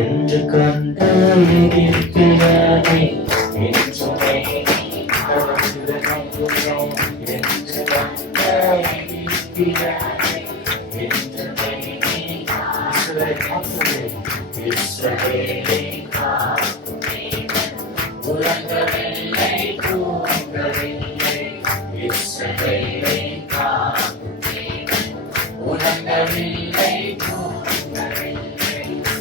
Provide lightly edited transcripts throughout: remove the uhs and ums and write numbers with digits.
என்று கண்ட எகிப்தியனை என்றுமே என்று கண்ட எகிப்தியனை என்றுமே இஸ்ரவேலை காக்கும் தேவன் உறங்கவில்லை தூங்கவில்லை இஸ்ரவேலை காக்கும் தேவன் உறங்கவில்லை தூங்கவில்லை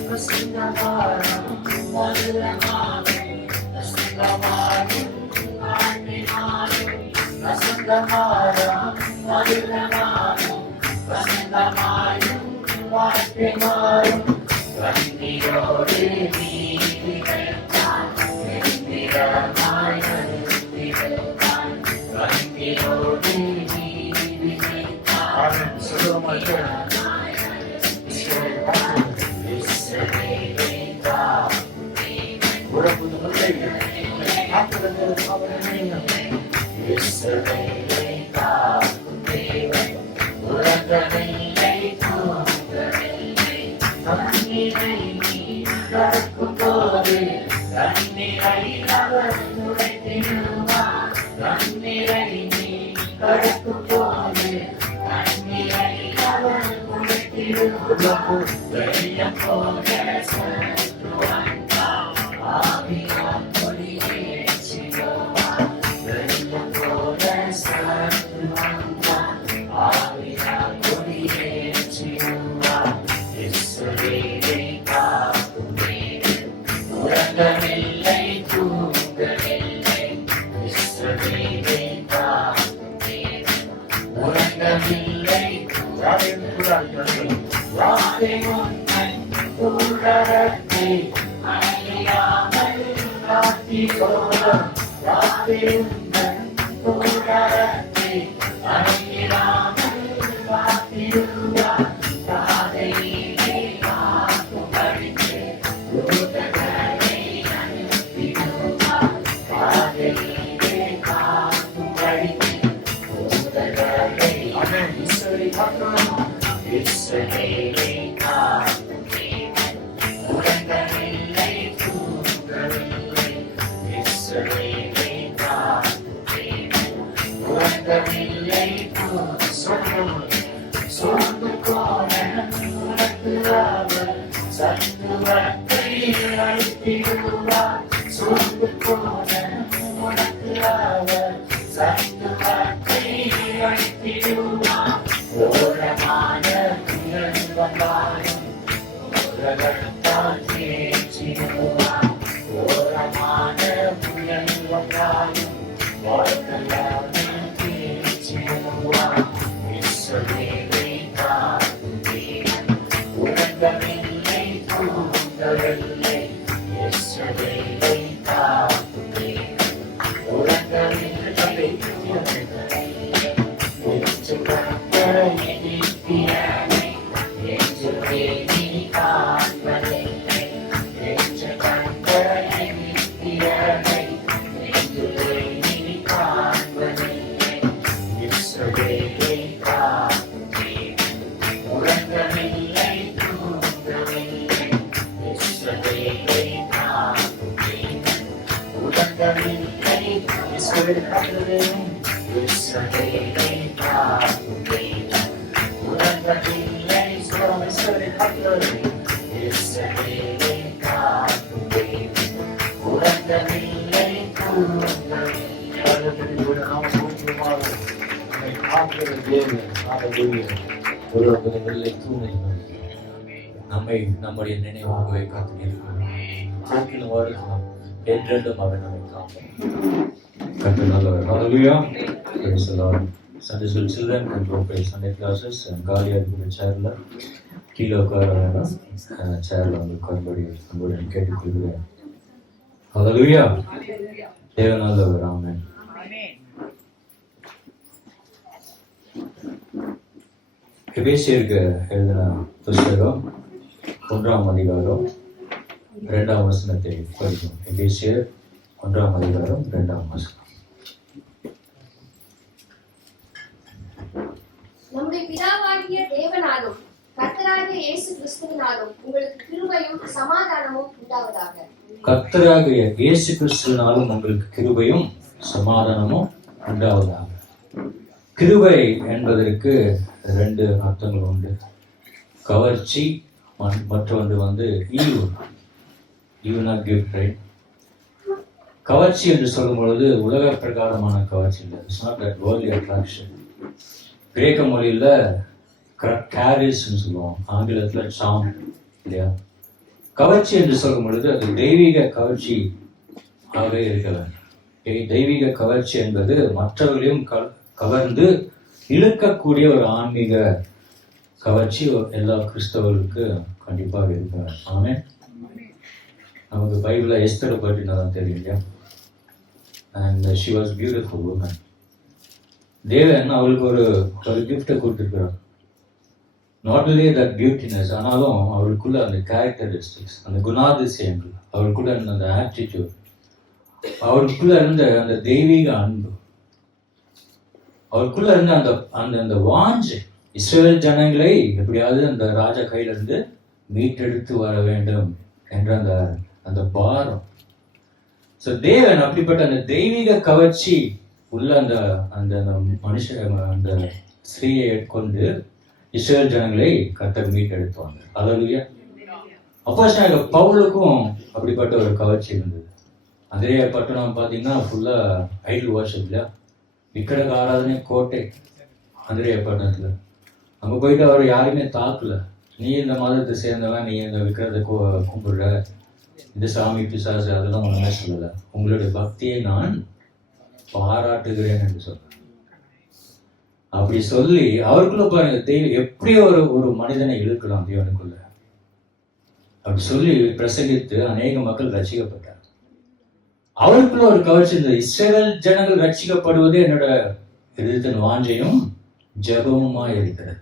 வசந்தமானம் மதுரமானம் வசந்தமானம் ஆண்டினாலும் வசந்தமானம் மதுரமானம் வசந்தமானம் வாழ்க்கைமாறும் கண்ணீரோடு நீதிகள்தான் நிரந்தரமாய் நிறுத்திடுவான் கண்ணீரோடு நீதிகள்தான் இஸ்ரவேலை காக்கும் இஸ்ரவேலை காக்கும் தேவன் உறங்கவில்லை தூங்கவில்லை தண்ணீரை நீ கடக்கும் போது தண்ணீரை அவர் நுழைத்திடுவார் தண்ணீரை நீ கடக்கும் போது தண்ணீரை அவர் நுழைத்திடுவார் வெள்ளம் போல செலுத்துவான் ஆவியால் மொழியேற்றிடுவார் வெள்ளம் போல செலுத்துவான் ஆவியால் மொழியேற்றிடுவார் இஸ்ரவேலை காக்கும் தேவன் உறங்கவில்லை தூங்கவில்லை இஸ்ரவேலை காக்கும் தேவன் உறங்கவில்லை வாதை உன்னன் உலகத்தை அழியாமல் காத்திக்கொள்ளும் வாதை உன்னன் உலகத்தை அழியாமல் காத்திடுவார் பாதையிலே காக்கும் வழிக்கு தூதர்களை அனுப்பிடுவார் பாதையிலே காக்கும் வழிக்கு தூதர்களை இஸ்ரவேலை காக்கும் தேவன் உறங்கவில்லை தூங்கவில்லை இஸ்ரவேலை காக்கும் தேவன் உறங்கவில்லை சோர்ந்து போன உனக்கு அவர் சத்துவத்தை அளித்திடுவார் சோர்ந்து போன உனக்கு அவர் சத்துவத்தை அளித்திடுவார் ஓரமான புயல் வந்தாலும் உலகத்தால் தேற்றிடுவார் ஓரமான புயல் வந்தாலும் வாழ்க்கையால் தேற்றிடுவார் இஸ்ரவேலை காக்கும் தேவன் உறங்கவில்லை தூங்கவில்லை இஸ்ரவேலை காக்கும் தேவன் உறங்கவில்லை என்று கண்ட எகிப்தியனை என்றுமே நீ காண்பதில்லை என்று கண்ட எகிப்தியனை என்றுமே நீ காண்பதில்லை இஸ்ரவேலை காக்கும் தேவன் உறங்கவில்லை தூங்கவில்லை இஸ்ரவேலை காக்கும் தேவன் உறங்கவில்லை இஸ்ரவேலை காக்கும் தேவன் உறங்கவில்லை இஸ்ரவேலை காக்கும் தேவன் உறங்கவில்லை நம்மை நம்முடைய நினைவாகவே காத்திருக்கிறோம் வருகிறோம் என்றென்றும் அவர் நம்மை காப்போம். கர்த்தர் நல்லவர். Hallelujah. Praise the Lord. Sunday school children can go pray Sunday classes and காலியாக இருக்கிற சேர்ல கீழே உட்கார வேண்டாம், சேர்ல வந்து உட்கார்படி உங்களுடன் கேட்டுக்கொள்கிறேன். Hallelujah. தேவன் நல்லவர். ஆமென். எபேசியருக்கு எழுதின புத்தகம் 1ஆம் அதிகாரம் 2ஆம் வசனத்தை படிக்கும். எபேசியர் 1ஆம் அதிகாரம் 2ஆம் வசனம். நம்முடைய பிதாவாகிய தேவனாலும் கர்த்தராகிய கர்த்தராகிய இயேசு கிறிஸ்துவினாலும் உங்களுக்கு கிருபையும் சமாதானமும் உண்டாவதாக. கர்த்தராகிய இயேசு கிறிஸ்துவினாலும் உங்களுக்கு கிருபையும் சமாதானமும் உண்டாவதாக. கிருபை என்பதற்கு 2 அர்த்தங்கள் உண்டு. கவர்ச்சி, மற்றொன்று ஈவு. Gift, right? கவர்ச்சி என்று சொல்லும் பொழுது உலக பிரகாரமான கவர்ச்சி இல்லை. It's not that worldly attraction. கிரேக்க மொழியில கேரிஸ்ன்னு சொல்லுவோம், ஆங்கிலத்துல சாம், இல்லையா? கவர்ச்சி என்று சொல்லும் பொழுது அது தெய்வீக கவர்ச்சி ஆகவே இருக்க வேண்டும். தெய்வீக கவர்ச்சி என்பது மற்றவர்களையும் கவர்ந்து இழுக்கக்கூடிய ஒரு ஆன்மீக கவர்ச்சி எல்லா கிறிஸ்தவர்களுக்கு கண்டிப்பாக இருக்க வேண்டும். ஆமென். நமக்கு பைபிள்ல எஸ்தரை பற்றி தான் தெரியும், இல்லையா? And she was beautiful woman. தேவன் அவளுக்கு ஒரு கிஃப்டை கொடுத்துருக்கிறார். நாட் ஒன்லி தட் பியூட்டினஸ், ஆனாலும் அவளுக்குள்ள அந்த கேரக்டரிஸ்டிக்ஸ், அந்த குணாதிசயங்கள், அவளுக்குள்ள இருந்த அந்த ஆட்டிடியூட், அவளுக்குள்ள இருந்த அந்த தெய்வீக அன்பு, அவளுக்குள்ள இருந்த அந்த வாஞ்சை, இஸ்ரவேல் ஜனங்களை எப்படியாவது அந்த ராஜா கையில இருந்து மீட்டெடுத்து வர வேண்டும் என்ற அந்த பாரம். ஸோ தேவன் அப்படிப்பட்ட அந்த தெய்வீக கவர்ச்சி உள்ள அந்த மனுஷ அந்த ஸ்திரீயை கொண்டு இஸ்ரவேல் ஜனங்களை கர்த்தர் மீட்டெடுத்துவாங்க. அல்லேலூயா. அப்போஸ்தலனாகிய பவுலுக்கும் அப்படிப்பட்ட ஒரு கவர்ச்சி இருந்தது. அதே பட்டணம் பார்த்தீங்கன்னா ஃபுல்லா ஐடல் வர்ஷிப்ல, விக்கிரக ஆராதனை கோட்டை. அதே பட்டணத்துல அங்க போயிட்டு அவர் யாருமே தாக்கல. நீ இந்த மதத்தை சேர்ந்தவன், நீ இந்த விக்கிரகத்தை கும்பிடுற, இந்த சாமி பிசாசு, அதெல்லாம் ஒண்ணுமே சொல்லல. உங்களுடைய பக்தியை நான் பாராட்டுகிறேன் என்று சொல்றேன். அப்படி சொல்லி அவருக்குள்ள பாருங்க, தெய்வம் எப்படி ஒரு மனிதனை இழுக்கலாம் தேவனுக்குள்ள. அப்படி சொல்லி பிரசங்கித்து அநேக மக்கள் ரட்சிக்கப்பட்டார். அவருக்குள்ள ஒரு கவர்ச்சி இருந்தது. இஸ்ரவேல் ஜனங்கள் ரட்சிக்கப்படுவது என்னோட எதிர்த்தன் வாஞ்சையும் ஜெபமுமா இருக்கிறது.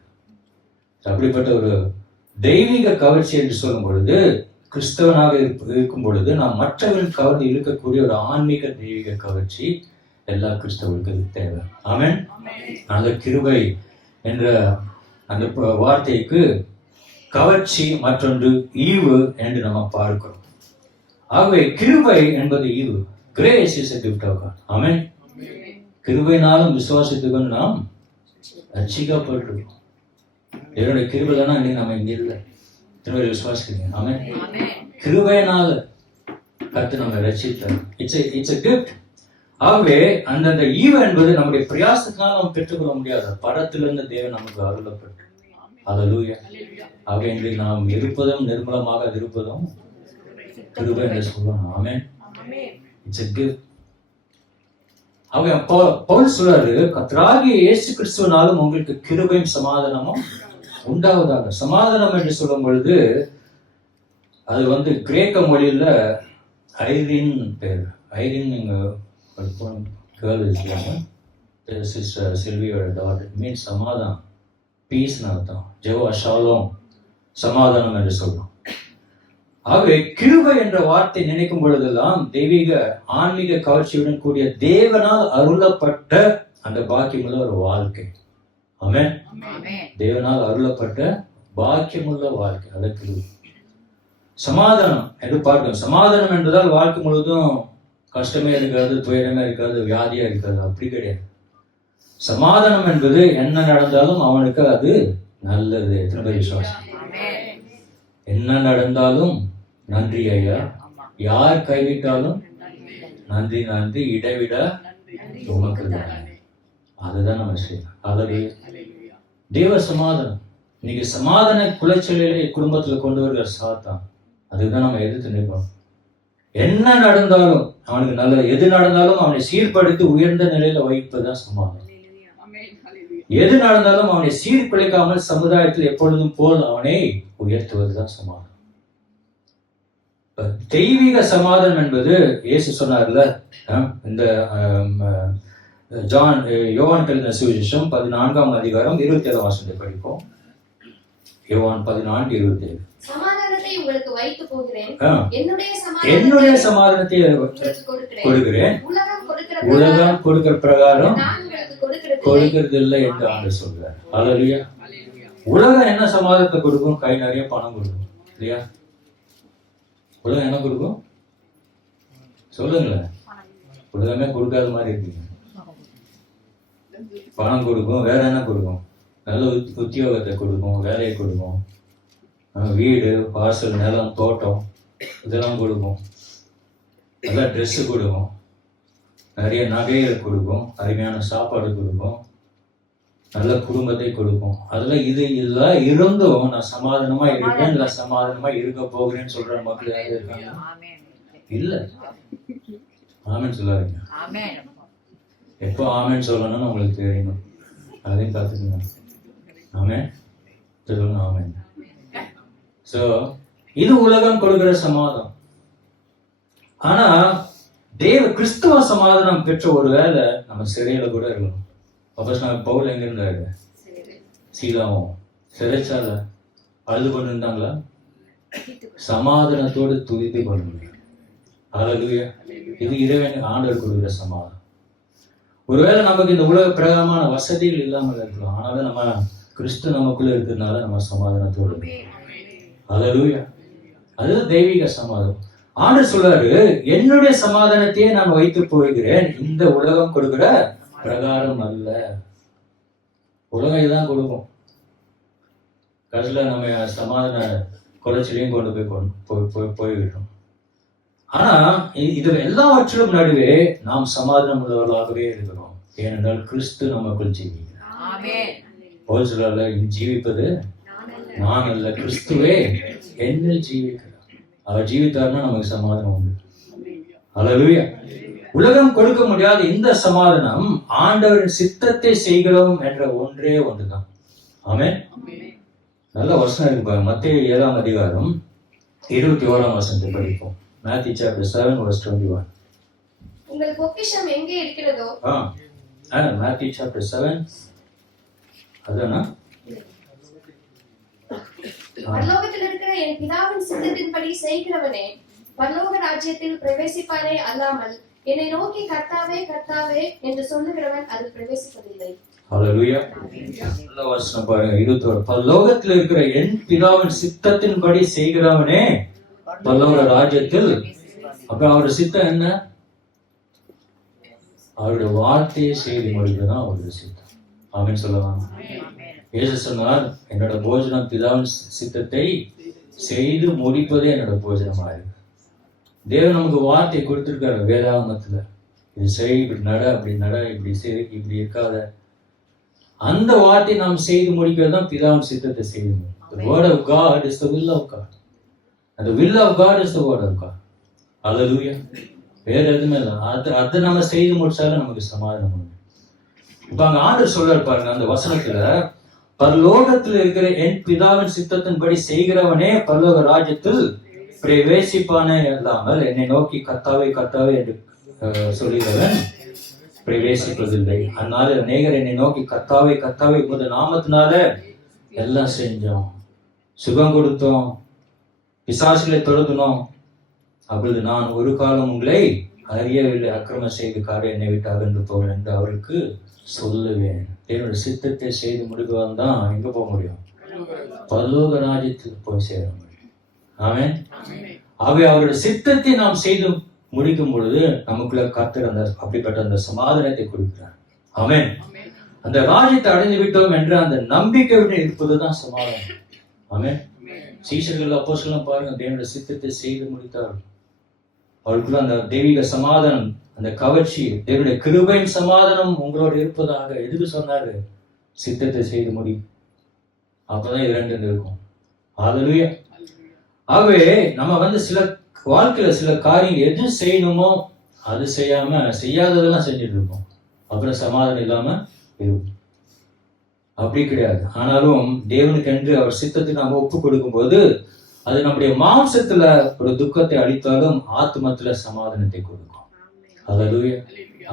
அப்படிப்பட்ட ஒரு தெய்வீக கவர்ச்சி என்று சொல்லும் பொழுது, கிறிஸ்தவனாக இருக்கும் பொழுது நாம் மற்றவர்கள் கவர்ந்து இழுக்கக்கூடிய ஒரு ஆன்மீக தெய்வீக கவர்ச்சி எல்லா கிறிஸ்தவர்களுக்கு தேவை. ஆமென். அந்த கிருபை என்ற அந்த வார்த்தைக்கு கவர்ச்சி, மற்றொன்று ஈவு என்று நம்ம பார்க்கிறோம். ஆகவே கிருபை என்பது ஈவு. Grace is a gift of God. ஆமென். கிருபையினாலும் விசுவாசத்துக்கும் நாம் ரட்சிக்கப்பட்டிருக்கோம். என்னுடைய கிருபை தானே இன்னைக்கு நம்ம இங்க இல்லை. திரும்ப விசுவாசிக்கிறீங்க. ஆமென். கிருபையினால கர்த்தர் நம்ம ரட்சித்தார். It's a gift. ஆகவே அந்தந்த ஈவு என்பது நம்முடைய பிரயாசத்தினால நம்ம பெற்றுக்கொள்ள முடியாது. பரத்திலிருந்து தேவன் நமக்கு அருளப்பட்டு. அல்லேலூயா. ஆகவே இன்றைக்கு நாம் இருப்பதும் நிர்மலமாக இருப்பதும் கிருபை என்று சொல்லுவாங்க. ஆமென். It's a gift. அவங்க பவுல் சொல்றாரு, கர்த்தராகிய இயேசு கிறிஸ்துவினாலும் உங்களுக்கு கிருபையும் சமாதானமும் உண்டாவதாக. சமாதானம் என்று சொல்லும் பொழுது அது கிரேக்க மொழியில ஐரின் பேர். ஐரின் சில்வியோட டாட்டர் மீன்ஸ் சமாதானம், பீஸ்னு அர்த்தம். ஜெவா ஷாலோம், சமாதானம் என்று சொல்றோம். ஆகவே கிருபை என்ற வார்த்தை நினைக்கும் பொழுதெல்லாம் தெய்வீக ஆன்மீக கவர்ச்சியுடன் கூடிய தேவனால் அருளப்பட்ட அந்த பாக்கியமுள்ள ஒரு வாழ்க்கை. ஆமென். தேவனால் அருளப்பட்ட பாக்கியமுள்ள வாழ்க்கை, அது கிருபை. சமாதானம் என்று பார்க்கணும். சமாதானம் என்றதால் வாழ்க்கை முழுவதும் கஷ்டமே இருக்காது, துயரமே இருக்காது, வியாதியா இருக்காது. அப்படி கிடையாது. சமாதானம் என்பது என்ன நடந்தாலும் அவனுக்கு அது நல்லது. எத்தனை பேர் விசுவாசம்? என்ன நடந்தாலும் நன்றி ஐயா, யார் கைவிட்டாலும் நன்றி நன்றி, இடைவிட உமக்கு தான். அதுதான் நம்ம செய்யணும். அதாவது தேவ சமாதானம். இன்னைக்கு சமாதான குலைச்சலிலே குடும்பத்துல கொண்டு வருகிற சாத்தான், அதுதான் நம்ம எதிர்த்து நிற்போம். என்ன நடந்தாலும் அவனுக்கு நல்ல, எது நடந்தாலும் அவனை சீர்படுத்தி உயர்ந்த நிலையில வைப்பதுதான் சமாதானம். எது நடந்தாலும் அவனை சீர்குலைக்காமல் சமுதாயத்தில் எப்பொழுதும் போல் அவனை உயர்த்துவதுதான் சமாதானம். தெய்வீக சமாதானம் என்பது இயேசு சொன்னார்ல, இந்த யோவான் எழுதின சுவிசேஷம் 14ஆம் அதிகாரம் 27ஆம் வசனத்தை படிப்போம். யோவான் 14:27. சமாதானத்தை உங்களுக்கு வைத்து போகிறேன், என்னுடைய சமாதானத்தை கொடுக்கிறேன், உலகம் கொடுக்கிற பிரகாரம் கொடுக்கிறது இல்லை என்று ஆண்டவர் சொல்றார். அல்லேலூயா. உலகம் என்ன சமாதானத்தை கொடுக்கும்? கை நிறைய பணம் கொடுக்கும் இல்லையா? உலகம் என்ன கொடுக்கும் சொல்லுங்களேன். உலகமே கொடுக்காத மாதிரி இருக்கீங்க. பணம் கொடுக்கும், வேற என்ன கொடுக்கும்? நல்ல உத்தியோகத்தை கொடுக்கும், வேலையை கொடுக்கும், வீடு, வாசல், நிலம், தோட்டம் இதெல்லாம் கொடுக்கும், நல்ல ட்ரெஸ்ஸு கொடுக்கும், நிறைய நகைகள் கொடுக்கும், அருமையான சாப்பாடு கொடுக்கும், நல்ல குடும்பத்தை கொடுக்கும். அதுல இது எல்லாம் இருந்தும் நான் சமாதானமா இருக்கேன், இல்ல சமாதானமா இருக்க போகிறேன்னு சொல்ற மக்கள் யாரும் இருக்காங்க? இல்ல. ஆமென் சொல்லாதீங்க. எப்போ ஆமென் சொல்லணும்னு உங்களுக்கு தெரியணும், அதையும் பார்த்துக்கங்க. ஆமென் சொல்லுங்க. ஆமென். சோ இது உலகம் கொடுக்கிற சமாதானம். ஆனா கிறிஸ்துவ சமாதானம் பெற்ற ஒரு வேலை நம்ம சிறையில கூட இருக்கணும். அப்போஸ்தலனாகிய பவுல் எங்க இருந்தாரு? சீலாவும் சிறைச்சால அழுது கொண்டு இருந்தாங்களா? சமாதானத்தோடு துதித்து கொண்டு. ஹல்லேலூயா. இது இறைவன் ஆண்டவர் கொடுக்கிற சமாதானம். ஒருவேளை நமக்கு இந்த உலக பிரகாரமான வசதிகள் இல்லாமல் இருக்கலாம், ஆனாலும் நம்ம கிறிஸ்து நமக்குள்ள இருக்கிறதுனால நம்ம சமாதானத்தோடு. ஹல்லேலூயா. அதுதான் தெய்வீக சமாதானம். ஆண்டவர் சொல்றாரு, என்னுடைய சமாதானத்தையே நான் வைத்து போகிறேன், இந்த உலகம் கொடுக்கிற பிரகாரம் அல்ல. உலகம் இதுதான் கொடுக்கும். கடைசியில நம்ம சமாதான குறைச்சலையும் கொண்டு போய்விட்டோம். ஆனா இது எல்லாவற்றிலும் நடுவே நாம் சமாதானம் உள்ளவர்களாகவே இருக்கிறோம். ஏனென்றால் கிறிஸ்து நமக்குள் ஜீவிக்கிறார். ஜீவிப்பது நான் அல்ல, கிறிஸ்துவே என்னில் ஜீவிக்கிறார். அவர் ஜீவித்தார்னா நமக்கு சமாதானம் உண்டு. ஹல்லேலூயா. உலகம் கொடுக்க முடியாத இந்த சமாதானம் ஆண்டவரின் சித்தத்தை செய்கிறோம் என்ற ஒன்றே ஒன்றுதான். ஆமென். நல்ல வசனம் இருக்கு பாருங்க. மத்தேயு 7ஆம் அதிகாரம் 21ஆம் வசனத்தை படிப்போம். Matthew chapter 7 verse 21. உங்கள் பொக்கிஷம் எங்கே இருக்கிறதோ. Matthew chapter 7 அதானா? பரலோகத்தில் இருக்கிற என் பிதாவின் சித்தத்தின்படி செய்கிறவனே பரலோக ராஜ்யத்தில் பிரவேசிப்பானே அல்லாமல் என்னை நோக்கி கர்த்தாவே கர்த்தாவே என்று சொல்லுகிறவன் அது பிரவேசிப்பதில்லை. ஹல்லேலூயா. நல்ல வசனம் பாருங்க 21. பரலோகத்தில் இருக்கிற என் பிதாவின் சித்தத்தின்படி செய்கிறவனே பரலோக ராஜ்யத்தில். அப்ப அவருடைய சித்தம் என்ன? அவருடைய வார்த்தையை செய்து முடிப்பதுதான் அவருடைய சித்தம். ஆமென் சொல்லலாம். இயேசு சொன்னார், என்னோட போஜனம் பிதாவின் சித்தத்தை செய்து முடிப்பதே என்னோட போஜனமா இருக்கு. தேவன் நமக்கு வார்த்தை கொடுத்திருக்காரு வேதாகமத்துல, இது செய், இப்படி நட, அப்படி நட, இப்படி செய், இப்படி இருக்காத. அந்த வார்த்தை நாம் செய்து முடிக்கிறது தான் பிதாவின் சித்தத்தை செய்து முடியும். The word of God is the will of God. And the will of God is the word of God. Hallelujah. வேற எதுவுமே இல்லை. அதை நம்ம செய்து முடிச்சாலும் நமக்கு சமாதானம் உண்டு. இப்ப அங்க ஆண்டவர் சொல்றாரு பாருங்க அந்த வசனத்துல, பரலோகத்தில் இருக்கிற என் பிதாவின் சித்தத்தின்படி செய்கிறவனே பரலோக ராஜ்யத்தில் பிரவேசிப்பானே அல்லாமல் என்னை நோக்கி கர்த்தாவே கர்த்தாவே என்று சொல்லுகிறவன் பிரவேசிப்பதில்லை. அதனால அநேகர் என்னை நோக்கி கர்த்தாவே கர்த்தாவே உமது நாமத்தினால எல்லாம் செஞ்சோம், சுகம் கொடுத்தோம், பிசாசுகளை தொடுத்தோம், அப்பொழுது நான் ஒரு காலம் உங்களை அறியவில்லை, அக்கிரமம் செய்துக்காரே என்னை விட்டு அகன்று போவேன் என்று அவருக்கு சொல்லுவேன். என்னோட சித்தத்தை செய்து முடிப்பவன் தான் எங்க போக முடியும்? பரலோக ராஜ்யத்துக்கு போய் சேர முடியும். ஆமென். ஆகவே அவருடைய சித்தத்தை நாம் செய்து முடிக்கும் பொழுது நமக்குள்ள கர்த்தர் அந்த அப்படிப்பட்ட அந்த சமாதானத்தை கொடுக்கிறார். ஆமென். அந்த ராஜ்யத்தை அடைந்து விட்டோம் என்ற அந்த நம்பிக்கையுடன் இருப்பதுதான் சமாதானம். ஆமென். சீஷர்கள் அப்போஸ்தலர்கள் பாருங்க, தேவனுடைய சித்தத்தை செய்து முடித்தார்கள். அவருக்குள்ள அந்த தெய்வீக சமாதானம், அந்த கவர்ச்சி, தேவனுடைய கிருபையின் சமாதானம் உங்களோடு இருப்பதாக எதுக்கு சொன்னாரு? சித்தத்தை செய்து முடி. அப்பதான் இது ரெண்டு இருக்கும். ஹல்லேலூயா. ஆகவே நம்ம சில வாழ்க்கையில சில காரியம் எது செய்யணுமோ அது செய்யாம செய்யாததெல்லாம் செஞ்சுட்டு இருப்போம். அப்புறம் சமாதானம் இல்லாம இருக்கும். அப்படி கிடையாது. ஆனாலும் தேவனுக்கு என்று அவர் சித்தத்தை நாம் ஒப்பு கொடுக்கும் போது அது நம்முடைய மாம்சத்துல ஒரு துக்கத்தை அளித்தாலும் ஆத்மத்துல சமாதானத்தை கொடுக்கும். ஹல்லேலூயா.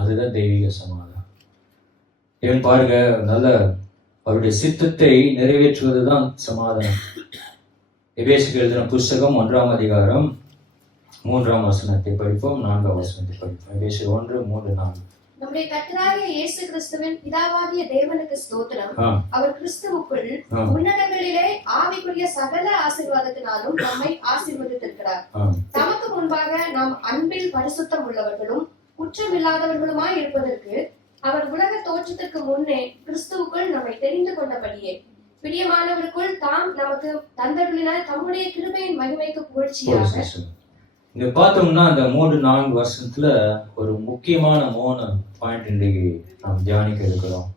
அதுதான் தெய்வீக சமாதானம். ஏன் பாருங்க, நல்ல அவருடைய சித்தத்தை நிறைவேற்றுவதுதான் சமாதானம். எபேசியருக்கு எழுதின புஸ்தகம் 1ஆம் அதிகாரம் 3ஆம் வசனத்தை படிப்போம், 4ஆம் வசனத்தை படிப்போம். எபேசியர் 1:3-4. நம்முடைய கர்த்தராகிய இயேசு கிறிஸ்துவின் பிதாவாகிய தேவனுக்கு ஸ்தோத்திரம். அவர் கிறிஸ்துவுக்குள் உன்னதங்களிலே ஆவிக்குரிய சகல ஆசீர்வாதத்தினாலும் நம்மை ஆசீர்வதித்திருக்கிறார். தமக்கு முன்பாக நாம் அன்பில் பரிசுத்தம் உள்ளவர்களும் குற்றமில்லாதவர்களுமாய் இருப்பதற்கு அவர் உலக தோற்றத்திற்கு முன்னே கிறிஸ்துவுக்குள் நம்மை தெரிந்து கொண்டபடியே பிரியமானவருக்குள் தாம் நமக்கு தந்தருளின தம்முடைய கிருபையின் மகிமைக்கு புகழ்ச்சியாக. இங்க பார்த்தோம்னா அந்த 3-4 வருஷத்துல ஒரு முக்கியமான 3 பாயிண்ட் இன்றைக்கு நாம் தியானிக்க இருக்கிறோம்.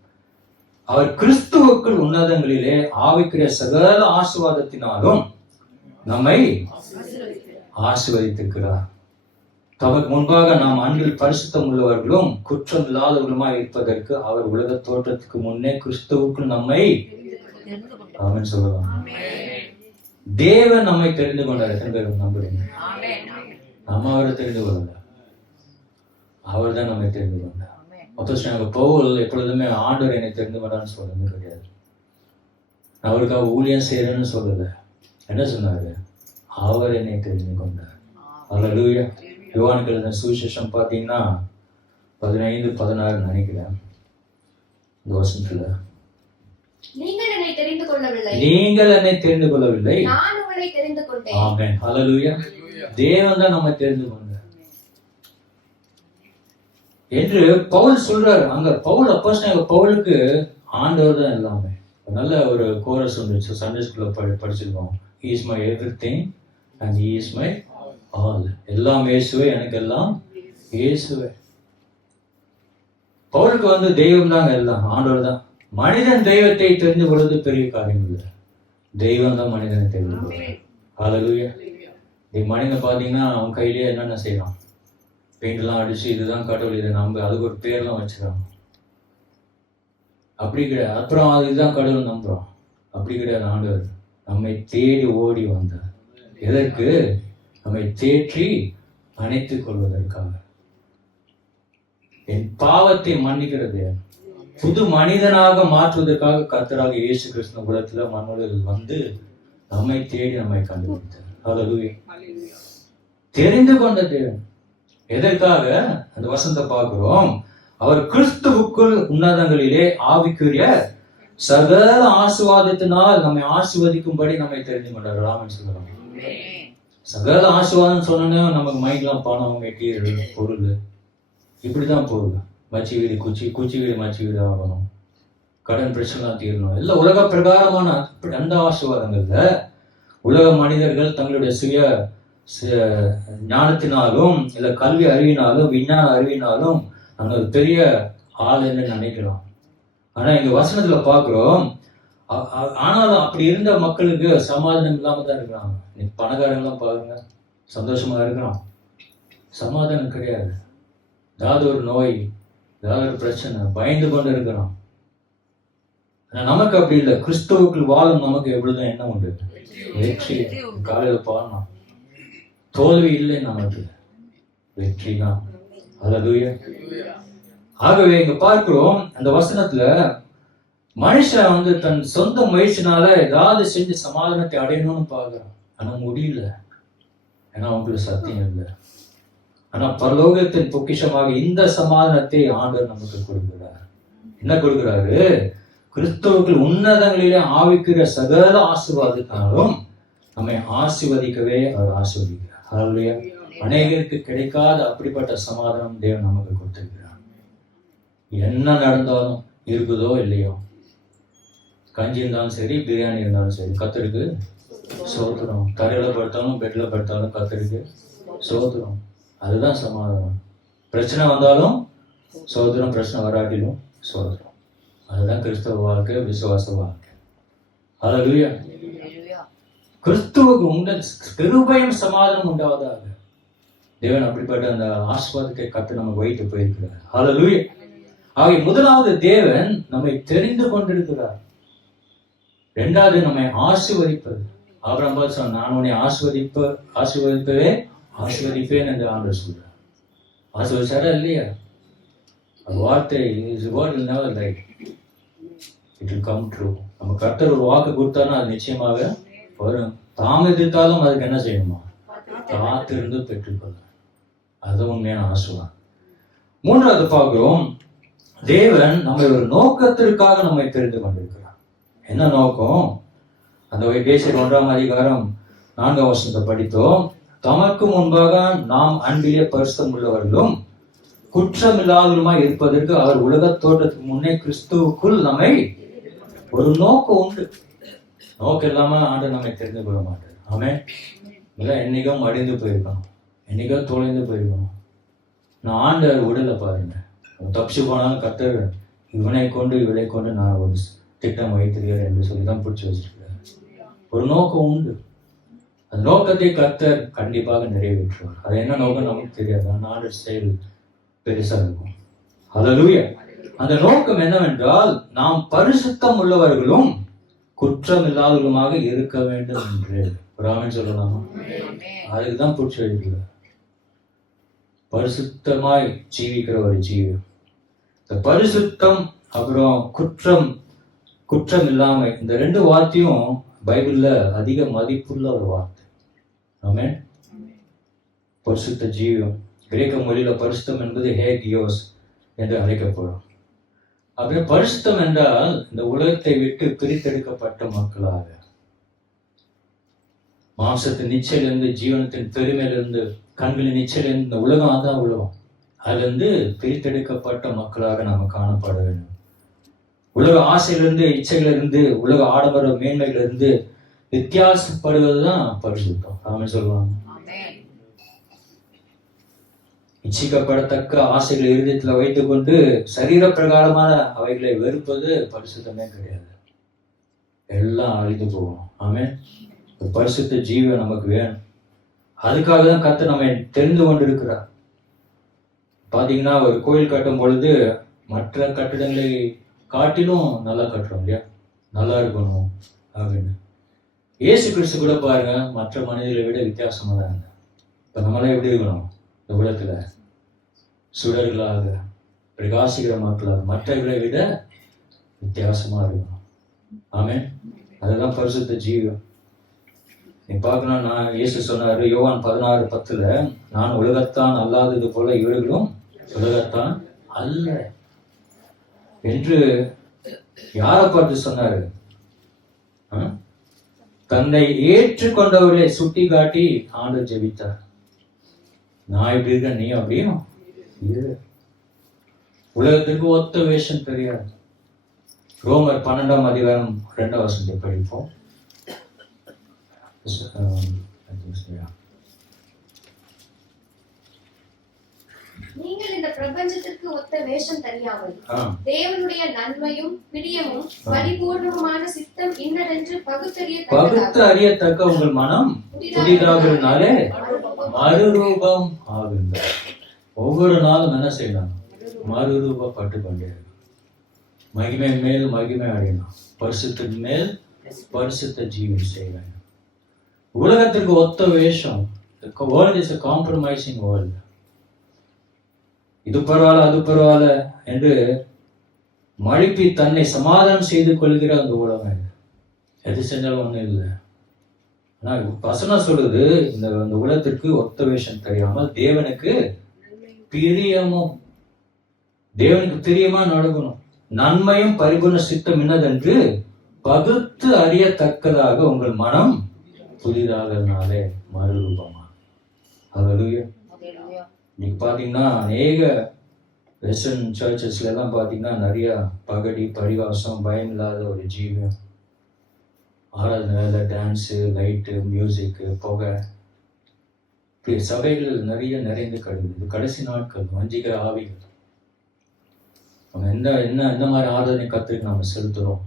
அவர் கிறிஸ்துவுக்குள் உன்னதங்களிலே ஆவிக்குரிய சகல ஆசீர்வாதத்தினாலும் நம்மை ஆசீர்வதித்திருக்கிறார். தமக்கு முன்பாக நாம் அன்பில் பரிசுத்தம் உள்ளவர்களும் குற்றம் இல்லாதவர்களுமாய் இருப்பதற்கு அவர் உலக தோற்றத்துக்கு முன்னே கிறிஸ்துவுக்குள் நம்மை ஆமென் சொல்லலாம். தேவன் நம்மை தெரிந்து கொண்டார். எத்தனை பேர் நம்புறீங்க? நம்ம அவரை தெரிந்து கொள்ளல, அவர் தான் நம்மை தெரிந்து கொண்டார். அப்போஸ்தலனாகிய பவுல் எப்பொழுதுமே ஆண்டவர் என்னை தெரிந்து கொண்டான்னு சொல்றது கிடையாது. அவருக்காக ஊழியம் செய்யறேன்னு சொல்லல. என்ன சொன்னாரு? அவர் என்னை தெரிந்து கொண்டார். அல்லேலூயா. யோவானுக்கு எழுதின சுவிசேஷம் பார்த்தீங்கன்னா 15-16 நினைக்கிறேன். இந்த வருஷத்துல நீங்கள் என்னை தெரிந்து கொள்ளவில்லை, நீங்கள் என்னை தெரிந்து கொள்ளவில்லை, நான் உங்களை தெரிந்து கொண்டேன். ஆமென். ஹல்லேலூயா. தேவன் தான் நம்மை தெரிந்து கொண்டார் என்று பவுல் சொல்றாரு. அங்க பவுல் அப்போஸ்தலனாகிய பவுலுக்கு ஆண்டவர் தான் எல்லாமே. நல்ல ஒரு கோரஸ் வந்துச்சு, சண்டே ஸ்கூல்ல படிச்சிருக்கோம். He is my everything and he is my all. எல்லாம் இயேசுவே, எனக்கு எல்லாம் இயேசுவே. பவுலுக்கு வந்து தெய்வம் தாங்க எல்லாம், ஆண்டவர் தான். மனிதன் தெய்வத்தை தெரிந்து கொள்வது பெரிய காரியம் இல்லை, தெய்வம் தான் மனிதனை தெரிந்து கொள்வது. ஹல்லேலூயா. மனிதன் பாத்தீங்கன்னா அவன் கையிலேயே என்னென்ன செய்யறான், பெயிண்ட் எல்லாம் அடிச்சு இதுதான் கடவுள், இதை நம்ப, அதுக்கு ஒரு பேர்லாம் வச்சுக்கிறான். அப்படி கிடையாது. அப்புறம் இதுதான் கடவுள் நம்புறோம். அப்படி கிடையாது. ஆண்டவர் நம்மை தேடி ஓடி வந்தார். எதற்கு? நம்மை தேற்றி அணைத்துக் கொள்வதற்காக. என் பாவத்தை மன்னிக்கிறது, புது மனிதனாக மாற்றுவதற்காக கர்த்தராகிய இயேசு கிறிஸ்து உலகத்துல மண்ணுலகில் வந்து நம்மை தேடி நம்மை கண்டுபிடித்தார். ஹல்லேலூயா. தெரிந்து கொண்ட தேவன். எதற்காக? அந்த வசனத்தை பார்க்கிறோம். அவர் கிறிஸ்துவுக்குள் உன்னதங்களிலே ஆவிக்குரிய சகல ஆசீர்வாதத்தினால் நம்மை ஆசீர்வதிக்கும்படி நம்மை தெரிந்து கொண்டார். ராமன் சொல்றாங்க. சகல ஆசீர்வாதம் சொன்னோன்னே நமக்கு மைண்ட்லாம் பணம், மெட்டீரியல், பொருள், இப்படிதான் போகுது. மச்சி வீடு குச்சி வீடு மச்சி வீடு ஆகணும், கடன் பிரச்சனை தீரணும், எல்லாம் உலக பிரகாரமான அந்த ஆசீர்வாதங்கள்ல உலக மனிதர்கள் தங்களுடைய சுய ஞானத்தினாலும் இல்ல கல்வி அறிவினாலும் விஞ்ஞான அறிவினாலும் நாங்கள் ஒரு பெரிய ஆள் என்று நினைக்கிறோம். ஆனா இங்க வசனத்துல பாக்குறோம், ஆனாலும் அப்படி இருந்த மக்களுக்கு சமாதானம் இல்லாம தான் இருக்கிறாங்க. இன்னைக்கு பணக்காரங்களாம் பாருங்க, சந்தோஷமா இருக்கிறோம், சமாதானம் கிடையாது. ஏதாவது ஒரு நோய், ஏதாவது ஒரு பிரச்சனை, பயந்து கொண்டு இருக்கிறோம். நமக்கு அப்படி இல்லை. கிறிஸ்துவுக்குள் வாழும் நமக்கு எப்படிதான் என்ன உண்டு? வெற்றி. காலையில பாடணும், தோல்வி இல்லை, நமக்கு வெற்றி தான். ஹல்லேலூயா. ஆகவே இங்க பார்க்கிறோம் அந்த வசனத்துல, மனுஷன் வந்து தன் சொந்த முயற்சினால ஏதாவது செஞ்சு சமாதானத்தை அடையணும்னு பாக்குறான். ஆனா முடியல, ஏன்னா அவங்களுக்கு சத்தியம் இல்லை. ஆனா பரலோகத்தின் பொக்கிஷமாக இந்த சமாதானத்தை ஆண்டவர் நமக்கு கொடுக்கிறார். என்ன கொடுக்கிறாரு? கிறிஸ்துவுக்குள் உன்னதங்களிலே ஆவிக்குரிய சகல ஆசீர்வாதத்தாலும் நம்மை ஆசீர்வதிக்கவே அவர் ஆசீர்வதிக்கிறார். ஹல்லேலூயா. அநேகருக்கு கிடைக்காத அப்படிப்பட்ட சமாதானம் தேவன் நமக்கு கொடுத்திருக்கிறார். என்ன நடந்தாலும், இருக்குதோ இல்லையோ, கஞ்சி இருந்தாலும் சரி, பிரியாணி இருந்தாலும் சரி, கர்த்தருக்கு சோத்திரம். தரையில படுத்தாலும் பெட்ல படுத்தாலும் கர்த்தருக்கு சோத்திரம். அதுதான் சமாதானம். பிரச்சனை வந்தாலும் சோதரம், பிரச்சனை வராட்டிலும் சோதரம். அதுதான் கிறிஸ்தவ வாழ்க்கை, விசுவாச வாழ்க்கை. ஹல்லேலூயா. கிறிஸ்துவுக்கு உண்ட கிருபையும் சமாதானம் உண்டாவதாக. தேவன் அப்படிப்பட்ட அந்த ஆசீர்வாதத்தை கர்த்தர் நமக்கு வைத்து போயிருக்கிறார். ஹல்லேலூயா. ஆகிய முதலாவது தேவன் நம்மை தெரிந்து கொண்டிருக்கிறார். இரண்டாவது நம்மை ஆசீர்வதிப்பது. ஆபிரகாம் பார்த்து சொன்னார், நான் உன்னை ஆசீர்வதிப்பேன் என்று ஆண்டவர் சொல்றார். ஆசீர்வதிச்சாரா இல்லையா? வார்த்தை is word will never lie. It will come true. நம்ம கர்த்தர் ஒரு வாக்கு கொடுத்தாருன்னா அது நிச்சயமாக வரும். தாமதித்தாலும் அதுக்கு என்ன செய்யணுமா? காத்திருந்து பெற்றுக்கொள்ள. அது உண்மையான ஆசீர்வாதம். மூன்றாவது பார்க்கிறோம், தேவன் நம்மை ஒரு நோக்கத்திற்காக நம்மை தெரிந்து கொண்டிருக்கிறார். என்ன நோக்கம்? அந்த எபேசியர் 1:4 படித்தோம். தமக்கு முன்பாக நாம் அன்பிலே பரிசுத்தம் உள்ளவர்களும் குற்றமில்லாதவருமாய் இருப்பதற்கு அவர் உலக தோற்றத்துக்கு முன்னே கிறிஸ்துவுக்குள் நம்மை ஒரு நோக்கம் உண்டு. நோக்கம் இல்லாம ஆண்டு நம்மை தெரிந்து கொள்ள மாட்டார். ஆமென். என்னைக்கும் அடிந்து போயிருக்கணும், என்னைக்கும் தொலைந்து போயிருக்கணும். நான் ஆண்டவர் உடலை பாருங்க, தப்பிச்சு போனாலும் கர்த்தர் இவனை கொண்டு இவளை கொண்டு நான் ஒரு திட்டம் வைத்திருக்கிறேன் என்று சொல்லிதான் பிடிச்சி வச்சிருக்கிறார். ஒரு நோக்கம் உண்டு. அந்த நோக்கத்தை கர்த்தர் கண்டிப்பாக நிறைவேற்றுவார். அது என்ன நோக்கம் நமக்கு தெரியாது, நாடு செயல் பெருசா இருக்கும். ஹல்லேலூயா. அந்த நோக்கம் என்னவென்றால் நாம் பரிசுத்தம் உள்ளவர்களும் குற்றம் இல்லாதவர்களுமாக இருக்க வேண்டும் என்று ஒரு ஆமென் சொல்லலாமா? அதுக்குதான் பிடிச்சி வைக்கிறார். பரிசுத்தமாய் ஜீவிக்கிற ஒரு ஜீவன். இந்த பரிசுத்தம் அப்புறம் குற்றம் இல்லாமை, இந்த ரெண்டு வார்த்தையும் பைபிள்ல அதிக மதிப்புள்ள ஒரு வார்த்தை. ஆமென். பரிசுத்த ஜீவம், கிரேக்க மொழியில பரிசுத்தம் என்பது ஹேகியோஸ் என்று அழைக்கப்படும். அப்படி பரிசுத்தம் என்றால் இந்த உலகத்தை விட்டு பிரித்தெடுக்கப்பட்ட மக்களாக, மாம்சத்தின் நிச்சயிலிருந்து, ஜீவனத்தின் பெருமையிலிருந்து, கண்களின் நிச்சயிலிருந்து, இந்த உலகம் அதான் உலகம், அதிலிருந்து பிரித்தெடுக்கப்பட்ட மக்களாக நாம காணப்பட வேண்டும். உலக ஆசையிலிருந்து, இச்சைகளிலிருந்து, உலக ஆடம்பர மேன்மைகளிலிருந்து வித்தியாசப்படுவதுதான் பரிசுத்தம். ஆமென் சொல்லுவாங்க. இச்சிக்கப்படத்தக்க ஆசைகளை இருதயத்துல வைத்துக் கொண்டு சரீர பிரகாரமான அவைகளை வெறுப்பது பரிசுத்தமே கிடையாது. எல்லாம் அழிந்து போகும். ஆமென். பரிசுத்த ஜீவன் நமக்கு வேணும். அதுக்காக தான் கர்த்தர் நம்ம தெரிந்து கொண்டிருக்கிறார். பாத்தீங்கன்னா, ஒரு கோயில் கட்டும் பொழுது மற்ற கட்டிடங்களை காட்டிலும் நல்லா கட்டுறோம் இல்லையா, நல்லா இருக்கணும் அப்படின்னு. இயேசு கிறிஸ்து கூட பாருங்க, மற்ற மனிதர்களை விட வித்தியாசமா தான் இருந்தாங்க. இப்ப நம்மளாம் எப்படி இருக்கணும்? இந்த உலகத்துல சுடர்களாக, பிரகாசிக்கிற மக்களாக, மற்றவர்களை விட வித்தியாசமா இருக்கணும். ஆமென். அதுதான் பரிசுத்த ஜீவன். நீ பார்க்கணும், நான் இயேசு சொன்னாரு யோவான் 16:10, நான் உலகத்தான் அல்லாதது போல இவர்களும் உலகத்தான் அல்ல என்று யாரை பார்த்து சொன்னாரு? தன்னை ஏற்றுக்கொண்டவர்களை சுட்டி காட்டி ஆண்டவர் ஜெபித்தார். நான் எப்படி இருக்க, நீ அப்படியும் இரு. உலகத்திற்கு ஒத்த வேஷம் தெரியாது. ரோமர் 12:2 படிப்போம். நீங்கள் இந்த பிரபஞ்சத்திற்கு ஒத்த வேஷம் தெரியாமல் தேவனுடைய நன்மையும் பிரியமும் பரிபூர்ணமான சித்தம் இன்னதென்று பகுத்தறியத்தக்க உங்கள் மனம் புதிதாகிறதுனாலே மறுரூபம் ஆகுங்கள். ஒவ்வொரு நாளும் என்ன செய்யலாம்? மறுரூபப்பட்டு கொண்டே இருக்கும். மகிமை மேல் மகிமை அடையணும். பரிசுத்தின் மேல் பரிசுத்த ஜீவன் செய்ய வேண்டும். உலகத்திற்கு ஒத்த வேஷம். World is a compromising world. இது பரவாயில்ல அது பரவாயில்ல என்று மழுப்பி தன்னை சமாதானம் செய்து கொள்கிற அந்த உலகம். எது செஞ்சாலும் ஒண்ணும் இல்லை. ஆனா வசனம் சொல்லுது, இந்த உலகத்திற்கு ஒத்த வேஷம் தெரியாமல் தேவனுக்கு பிரியமா நடக்கணும். நன்மையும் பரிபூர்ண சித்தம் என்னதென்று பகுத்து அறியத்தக்கதாக உங்கள் மனம் புதிதாகிறதுனாலே மறுரூபமா. ஹல்லேலூயா. இன்னைக்கு பாத்தீங்கன்னா அநேக வெஸ்டர்ன் சர்ச்சஸ்ல எல்லாம் பாத்தீங்கன்னா நிறைய பகடி, பரிவாசம், பயம் இல்லாத ஒரு ஜீவன். ஆராதனை, டான்ஸு, லைட்டு, மியூசிக்கு, புகை, சபைகள் நிறைய நிறைந்து கிடக்குது. கடைசி நாட்கள் வஞ்சிக்கிற ஆவிகள். நம்ம என்ன மாதிரி ஆராதனை கத்துக்கு நாம செலுத்துறோம்?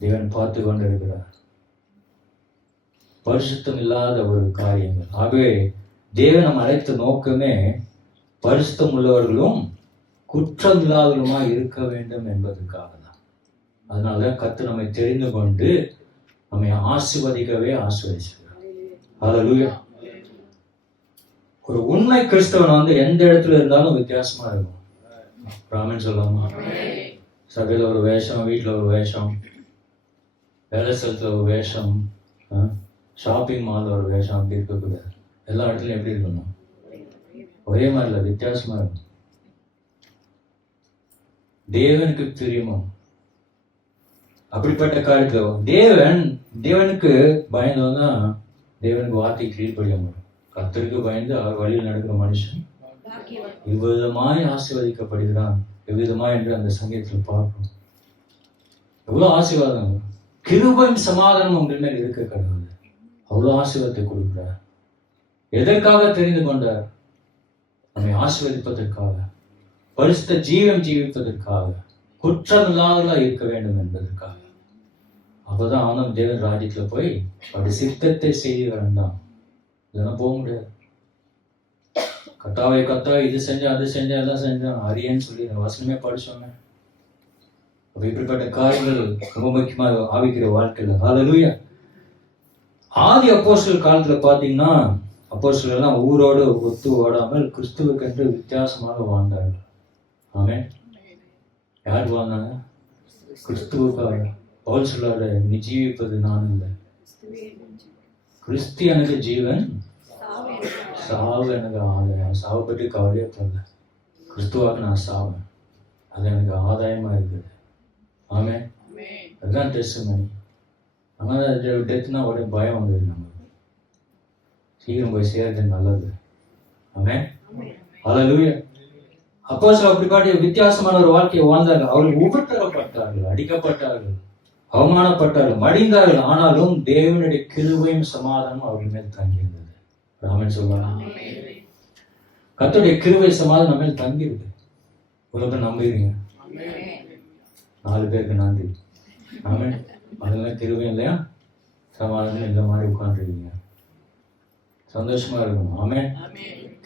தேவன் பார்த்து கொண்டு இருக்கிறார். பரிசுத்தம் இல்லாத ஒரு காரியங்கள். ஆகவே தேவன் நம்ம அழைத்த நோக்கமே பரிசுத்தம் உள்ளவர்களும் குற்றம் இல்லாதவர்களுமா இருக்க வேண்டும் என்பதற்காக தான். அதனாலதான் கர்த்தர் நம்மை தெரிந்து கொண்டு நம்மை ஆசீர்வதிக்கவே ஆசீர்வதிக்கிறார். ஹல்லேலூயா. ஒரு உண்மை கிறிஸ்தவன் எந்த இடத்துல இருந்தாலும் வித்தியாசமா இருக்கும். ஆமென் சொல்லாமா? சபையில ஒரு வேஷம், வீட்டுல ஒரு வேஷம், வேலை ஸ்தலத்துல ஒரு வேஷம், ஷாப்பிங் மால்ல ஒரு வேஷம், அப்படி இருக்கக்கூடாது. எல்லா இடத்துலயும் எப்படி இருக்கணும்? ஒரே மாதிரி இல்லை, வித்தியாசமா இருக்கும். தேவனுக்கு பிரியமும். அப்படிப்பட்ட காரியத்துல தேவனுக்கு பயந்தவன் தான் தேவனுக்கு வார்த்தை கீழ்ப்படிய முடியும். கர்த்தருக்கு பயந்து அவர் வழியில் நடக்கிற மனுஷன் இவ்விதமாய் ஆசீர்வதிக்கப்படுகிறான். எவ்விதமாய் என்று அந்த சங்கீதத்தில் பார்க்கிறோம். எவ்வளவு ஆசீர்வாதம், கிருபையும் சமாதானம் உங்கள் மேல் இருக்க கடவுள் அவ்வளவு ஆசீர்வாதத்தை கொடுக்கிறார். எதற்காக தெரிந்து கொண்டார்? நம்மை ஆசீர்வதிப்பதற்காக, பரிசுத்த ஜீவன் ஜீவிப்பதற்காக, குற்றம் இல்லாதவர்களா இருக்க வேண்டும் என்பதற்காக. அப்பதான் அவனும் தேவன் ராஜ்யத்துல போய் அவருடைய சித்தத்தை செய்து வேண்டாம், இல்லைன்னா போக முடியாது. கத்தாவை இது செஞ்சேன் அது செஞ்சேன் எல்லாம் செஞ்சேன் அறியன்னு சொல்லி வசனமே படிச்சோங்க. அப்ப இப்படிப்பட்ட காரியங்கள் ரொம்ப முக்கியமா ஆவிக்கிற வாழ்க்கையில. ஹல்லேலூயா. ஆதி அப்போஸ்தலர் காலத்துல பாத்தீங்கன்னா அப்போஸ்தலர் எல்லாம் ஊரோடு ஒத்து ஓடாமல் கிறிஸ்துவுக்கென்று வித்தியாசமாக வாழ்ந்தார்கள். ஆமென். யார் வாழ்ந்தாங்க? கிறிஸ்துவுக்காக. பவுல் சொல்றாரு, நீ ஜீவிப்பது நான் இல்லை, கிறிஸ்தியனுக்கு ஜீவன், சாவு எனக்கு ஆதாயம். சாவை பற்றி கவலையே படல, கிறிஸ்துவாக நான் சாவேன், அது எனக்கு ஆதாயமா இருக்குது. ஆமே, அதுதான் டெஸ்டிமனி. ஆனால் டெத்னா உடனே பயம் வந்தது, நமக்கு சீக்கிரம் போய் சேர்றது நல்லது. ஆமே, ஹல்லேலூயா. அப்போஸ்தலர் அப்படிப்பட்ட வித்தியாசமான ஒரு வாழ்க்கையை வாழ்ந்தார்கள். அவர்கள் உபத்திரப்பட்டார்கள், அடிக்கப்பட்டார்கள், அவமானப்பட்டார்கள், மடிந்தார்கள். ஆனாலும் தேவனுடைய கிருபையும் சமாதானம் அவர்கள் மேல் தங்கியிருந்தது. ஆமென் சொல்லுவாங்க. கர்த்தருடைய கிருபை சமாதானம் நம்ம மேல் தங்கியிருக்கு. இவ்வளவு பேர் நம்புறீங்க? 4 பேருக்கு நன்றி. ஆமென். அதெல்லாம் கிருபை இல்லையா? சமாதானம் இந்த மாதிரி உட்கார்ந்துருக்கீங்க, சந்தோஷமா இருக்கணும். ஆமென்.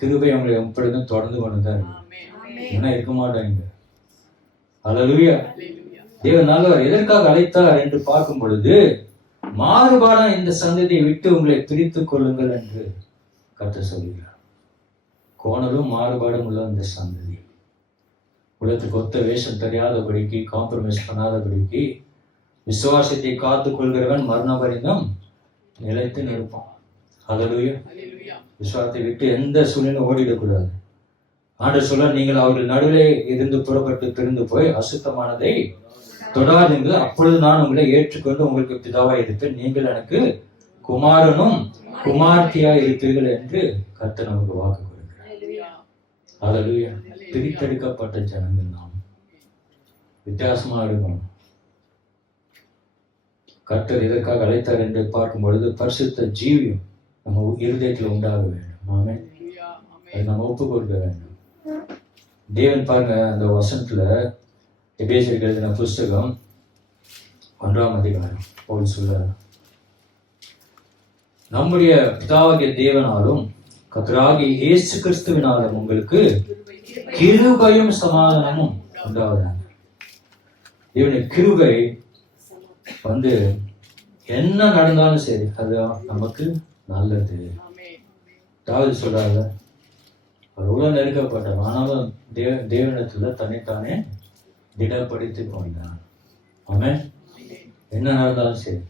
கிருபை அவங்களை எப்பொழுதும் தொடர்ந்து கொண்டுதான் இருக்கு, ஏன்னா இருக்க மாட்டாங்க. ஹல்லேலூயா. தேவன் நல்லவர். எதற்காக அழைத்தார் என்று பார்க்கும் பொழுது, மாறுபாடான இந்த சந்ததியை விட்டு உங்களை பிரித்துக் கொள்ளுங்கள் என்று கர்த்தர் சொல்கிறார். கோணலும் மாறுபாடும் உள்ள இந்த சந்ததி, உலகத்துக்கு ஒத்த வேஷம் தெரியாதபடிக்கு, காம்ப்ரமைஸ் பண்ணாதபடிக்கு, விசுவாசத்தை காத்துக் கொள்கிறவன் மரண பரியந்தம் நிலைத்து நிற்பான். ஹல்லேலூயா. விசுவாசத்தை விட்டு எந்த சூழ்நிலையும் ஓடிடக்கூடாது. ஆண்டவர் சொல்ல, நீங்கள் அவர்கள் நடுவிலே இருந்து புறப்பட்டு பிரிந்து போய் அசுத்தமானதை தொடாதீர்கள், அப்பொழுது நான் உங்களை ஏற்றுக்கொண்டு உங்களுக்கு பிதாவாய் இருப்பேன், நீங்கள் எனக்கு குமாரனும் குமார்த்தியா இருப்பீர்கள் என்று கர்த்தர் நமக்கு வாக்கு கொடுக்கிறார். ஹல்லேலூயா. பிரித்தெடுக்கப்பட்ட ஜனங்கள் நாம் வித்தியாசமா இருக்கணும். கர்த்தர் இதற்காக அழைத்தார் என்று பார்க்கும் பொழுது, பரிசுத்த ஜீவியம் நம்ம இருதயத்தில் உண்டாக வேண்டும். ஆமென். அதை நம்ம ஒப்புக் கொடுக்க வேண்டும். தேவன் பாருங்க, அந்த வசனத்துல எபேசியருக்கு எழுதின புஸ்தகம் 1ஆம் அதிகாரம் பவுல் சொல்றார், நம்முடைய பிதாவாகிய தேவனாலும் கர்த்தராகிய இயேசு கிறிஸ்துவினாலும் உங்களுக்கு கிருபையும் சமாதானமும் உண்டாவதாக. தேவனுடைய கிருபை என்ன நடந்தாலும் சரி, அது நமக்கு நல்லது. தாவீது சொல்றாங்க, அவர் எவ்வளவு நெருக்கப்பட்டார், ஆனாலும் தேவனிடத்துல தன்னைத்தானே திடப்படுத்தி கொண்டார். ஆமென். என்ன நடந்தாலும் சரி.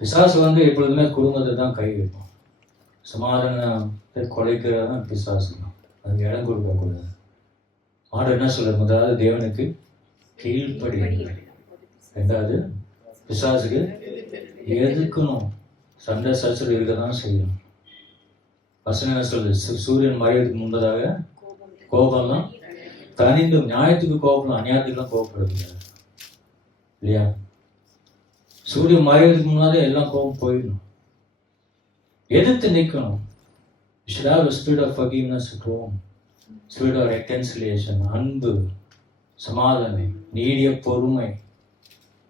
பிசாசு எப்பொழுதுமே குடும்பத்தை தான் கை வைப்போம். சமாதானத்தை கொலைக்கிறதான் பிசாசு தான், அதுக்கு இடம் கொடுக்க கூடாது. ஆண்டவர் என்ன சொல்ற, முதலாவது தேவனுக்கு கீழ்ப்படியுங்கள், ரெண்டாவது பிசாசுக்கு எதுக்கணும், சண்டை சச்சரவு இருக்கதான் செய்யணும். வசனம் என்ன சொல்லுது, சூரியன் மறைவதற்கு முன்பதாக கோபம்லாம் தனிந்து, நியாயத்துக்கு கோபம், அநியாயத்துக்குலாம் கோபப்படுது இல்லையா? சூரியன் மறைவதற்கு முன்னாலே எல்லாம் கோபம் போயிடணும், எதிர்த்து நிற்கணும். You should have a spirit of forgiveness at home, spirit of reconciliation, அன்பு, சமாதானம், நீடிய பொறுமை,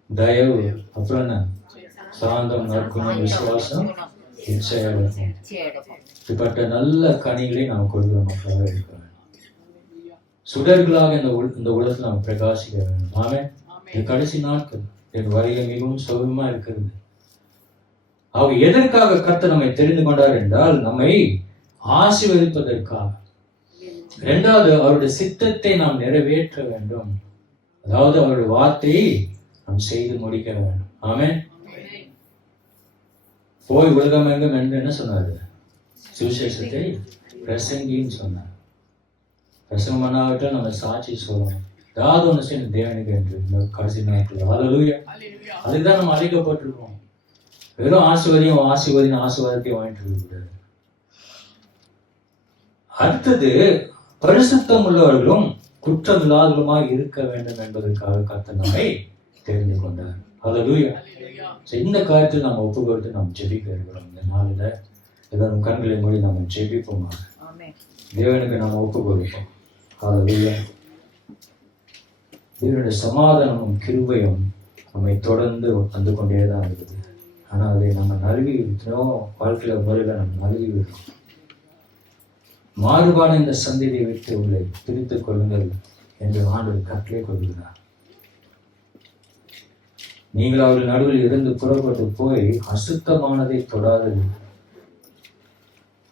தயவு, அப்புறம் என்ன, சாந்தம், நற்குணம், விசுவாசம், இச்சையடக்கம். இப்படிப்பட்ட நல்ல கனிகளை நாம் கொடுக்கிற மக்களாக இருக்க வேண்டும். சுடர்களாக இந்த உலகத்தில் நாம் பிரகாசிக்க வேண்டும். ஆமென். இது கடைசி நாட்கள், என் வருகை மிகவும் சௌகரியமா இருக்கிறது. அவர் எதற்காக கர்த்தர் நம்மை தெரிந்து கொண்டார் என்றால், நம்மை ஆசீர்வதிப்பதற்காக. இரண்டாவது, அவருடைய சித்தத்தை நாம் நிறைவேற்ற வேண்டும், அதாவது அவருடைய வார்த்தையை நாம் செய்து முடிக்க வேண்டும். ஆமென். போய் உலகம் எங்கும் என்று என்ன சொன்னாரு, சுவிசேஷத்தை பிரசங்கின்னு சொன்னார். பிரசங்கம் பண்ணாவிட்டால் நம்ம சாட்சி சொல்லணும். ஏதாவது ஒன்று செய்யணும் தேவனுக்கு என்று இந்த கடைசி நாட்கள். ஹல்லேலூயா. அதுதான் நம்ம அழைக்கப்பட்டிருக்கோம். வெறும் ஆசீர்வாதத்தையும் வாங்கிட்டு இருக்கக்கூடாது. அடுத்தது, பரிசுத்தம் உள்ளவர்களும் குற்றமில்லாதவர்களுமாய் இருக்க வேண்டும் என்பதற்காக கர்த்தர் நம்மை தெரிந்து கொண்டார். ஹல்லேலூயா. இந்த காரியத்தில் நம்ம ஒப்பு கொடுத்து நம்ம ஜெபிக்க இருக்கிறோம். இந்த நாளில் எல்லாரும் கண்களை மூடி நம்ம ஜெபிப்போமா? தேவனுக்கு நம்ம ஒப்பு கொடுப்போம். ஹல்லேலூயா. தேவனுடைய சமாதானமும் கிருபையும் நம்மை தொடர்ந்து வந்து கொண்டே தான் இருக்குது. ஆனால் அதை நம்ம நல்கி விட்டோம், வாழ்க்கையில முறையில் நம்ம நல்கி விடுறோம். மாறுபாடு இந்த சந்ததியை விட்டு உங்களை பிரித்துக் கொள்ளுங்கள் என்று ஆண்டவர் கட்டளை கொள்கிறார். நீங்கள் அவர்கள் நடுவில் இருந்து புறப்பட்டு போய் அசுத்தமானதை தொடாதது,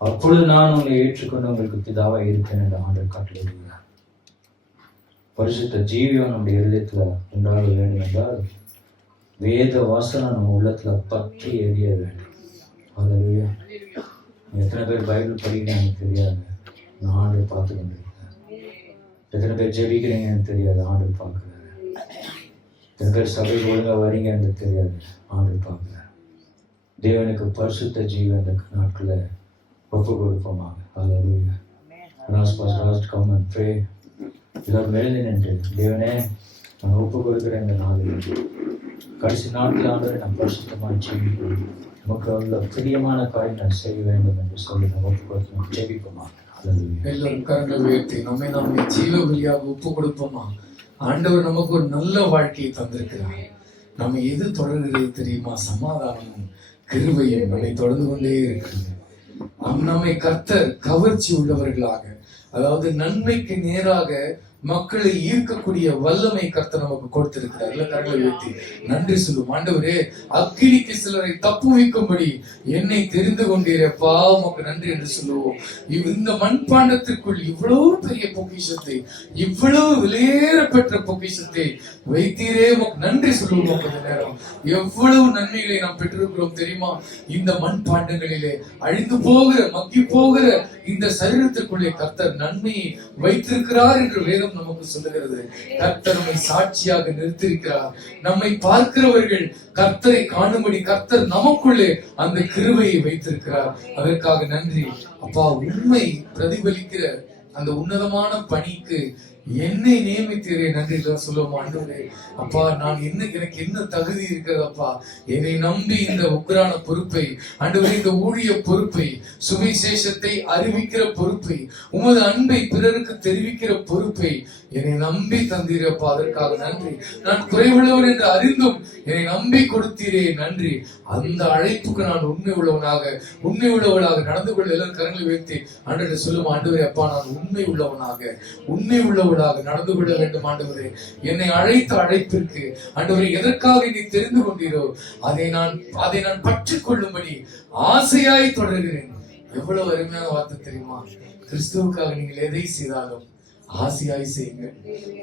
அப்பொழுது நான் உங்களை ஏற்றுக்கொண்டு உங்களுக்கு பிதாவாக இருக்கேன் என்று ஆண்டவர் கட்டளையிடுகிறார். பரிசுத்த ஜீவியம் நம்முடைய இருதயத்துல உண்டாக வேண்டும் என்றால் வேத வாசனம் நம்ம உள்ளத்துல பற்றி எரிய வேண்டும். ஹல்லேலூயா. எத்தனை பேர் பைபிள் படிக்கிறீங்க எனக்கு தெரியாது, நான் ஆண்டவர் பார்த்து கொண்டிருக்கிறேன். எத்தனை பேர் ஜெபிக்கிறீங்க எனக்கு தெரியாது, ஆண்டவர் பார்க்கிறாரு. எத்தனை பேர் சபைக்கு ஒழுங்கா வரீங்க எனக்கு தெரியாது, ஆண்டவர் பார்க்கிறார். தேவனுக்கு பரிசுத்த ஜீவன் இந்த நாட்களை ஒப்பு கொடுப்போமாக. ஹல்லேலூயா. Last come and pray. எல்லாரும் எழுதி நின்று, தேவனே நான் ஒப்பு கொடுக்குறேன் இந்த நாளில் கடைசி நாட்கள் ஆண்டவரை நான் பரிசுத்தமாக ஜெபிக்கணும், நமக்கு உள்ள பிரியமான காரியம் நான் செய்ய வேண்டும் என்று சொல்லி நான் ஒப்பு கொடுத்து ஜெபிப்போமா? எல்லோரும் கரங்களை உயர்த்தி நம்மை ஜீவ பலியாக ஒப்பு கொடுப்போமா? ஆண்டவர் நமக்கு ஒரு நல்ல வாழ்க்கையை தந்திருக்கிறார். நம்ம எது தொடர்கிறது தெரியுமா? சமாதானமும் கிருபையும் நம்மை தொடர்ந்து கொண்டே இருக்கிறது. நம்மை கர்த்தர் கவர்ச்சி உள்ளவர்களாக, அதாவது நன்மைக்கு நேராக மக்களை ஈர்க்கக்கூடிய வல்லமை கர்த்தர் நமக்கு கொடுத்திருக்கிறார். கரங்களை உயர்த்தி நன்றி சொல்லும். ஆண்டவரே, அக்கினிக்கு சிலரை தப்புவிக்கும்படி என்னை தெரிந்து கொண்டீரப்பா, உமக்கு நன்றி என்று சொல்லுவோம். இந்த மண்பாண்டத்திற்குள் இவ்வளவு பெரிய பொக்கிஷத்தை, இவ்வளவு விலையேற பெற்ற பொக்கிஷத்தை வைத்தீரே, உமக்கு நன்றி சொல்லுவோம். நேரம் எவ்வளவு நன்மைகளை நாம் பெற்றிருக்கிறோம் தெரியுமா? இந்த மண்பாண்டங்களிலே அழிந்து போகிற, மக்கி போகிற இந்த சரீரத்திற்குள்ளே கர்த்தர் நன்மையை வைத்திருக்கிறார் என்று வேதம் நமக்கு சொல்லுகிறது. கர்த்தர் நம்மை சாட்சியாக நிறுத்தியிருக்கிறார். நம்மை பார்க்கிறவர்கள் கர்த்தரை காணும்படி கர்த்தர் நமக்குள்ளே அந்த கிருபையை வைத்திருக்கிறார். அதற்காக நன்றி அப்பா. உண்மை பிரதிபலிக்கிற அந்த உன்னதமான பணிக்கு என்னை நியமித்தீரே, நன்றி சொல்லுவோம். ஆண்டவரே, அப்பா, நான் எனக்கு என்ன தகுதி இருக்கிறதப்பா? என்னை நம்பி இந்த உக்ரான பொறுப்பை, ஆண்டவரே, இந்த ஊழிய பொறுப்பை, சுவிசேஷத்தை அறிவிக்கிற பொறுப்பை, உமது அன்பை பிறருக்கு தெரிவிக்கிற பொறுப்பை என்னை நம்பி தந்தீரப்பா. அதற்காக நன்றி. நான் குறைவுள்ளவன் என்று அறிந்தும் என்னை நம்பி கொடுத்தீரே, நன்றி. அந்த அழைப்புக்கு நான் உண்மை உள்ளவளாக நடந்து கொள்ள எல்லாரும் கரங்களை உயர்த்தி ஆண்டவரே சொல்லும். ஆண்டவரே, அப்பா, நான் உண்மை உள்ளவனாக நடந்து கொள்ள வேண்டும். ஆண்டவரே, என்னை அழைத்த அழைப்பிற்கு ஆண்டவரே எதற்காக நீ தெரிந்து கொண்டீரோ அதை நான் பற்றிக் கொள்ளும்படி ஆசையாய் தொடர்கிறேன். எவ்வளவு அருமையான வார்த்தை தெரியுமா? கிறிஸ்துவுக்காக நீங்கள் எதை செய்தாலும் ஆசையாய் செய்யுங்க.